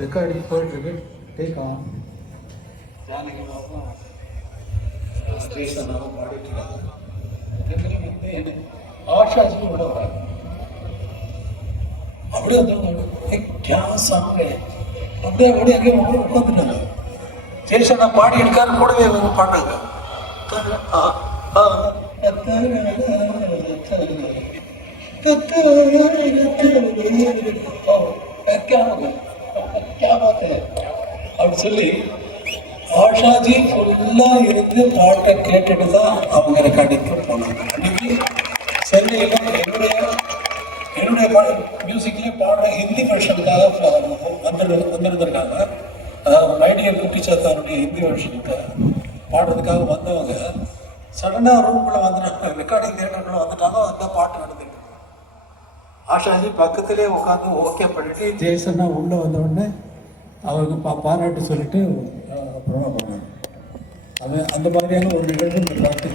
Recording போயிட்டுருக்கு. Take on. Janaki Baba ஸ்டேஷனாக பாடிட்டுருக்காங்க. வந்து ஆஷாஜி கூட வராங்க. அப்படியே வந்து கிளாஸ் சாப்பிட்டு அப்படியே அப்படியே அங்கே உட்காந்துட்டாங்க. ஸ்டேஷனை பாடி எடுக்காரு கூடவே வந்து பாடினாங்க. அப்படி சொல்லி ஆஷாஜி ஃபுல்லா இருந்து பாட்டை கேட்டுட்டு தான் அவங்க ரெக்கார்டிங்க்கு போனாங்க. அன்னைக்கு சென்னையில் என்னுடைய மியூசிக்லேயே பாடுற ஹிந்தி வெர்ஷனுக்காக வந்திருந்திருக்காங்க. மைடியர் குட்டிச்சாத்தாருடைய ஹிந்தி வெர்ஷனுக்கு பாடுறதுக்காக வந்தவங்க சடனாக ரூம்குள்ளே வந்துட்டாங்க. ரெக்கார்டிங் தியேட்டருக்குள்ளே வந்துட்டாங்க. அந்த பாட்டு நடந்துட்டு ஆஷாஜி பக்கத்துலேயே உட்காந்து ஓகே பண்ணிட்டு ஜெய்சன்னா உள்ளே வந்தவுடனே அவங்க பாராட்டு சொல்லிட்டு அப்புறமா பண்ணாங்க. அது அந்த மாதிரியான ஒரு நிகழ்வு இந்த பாட்டு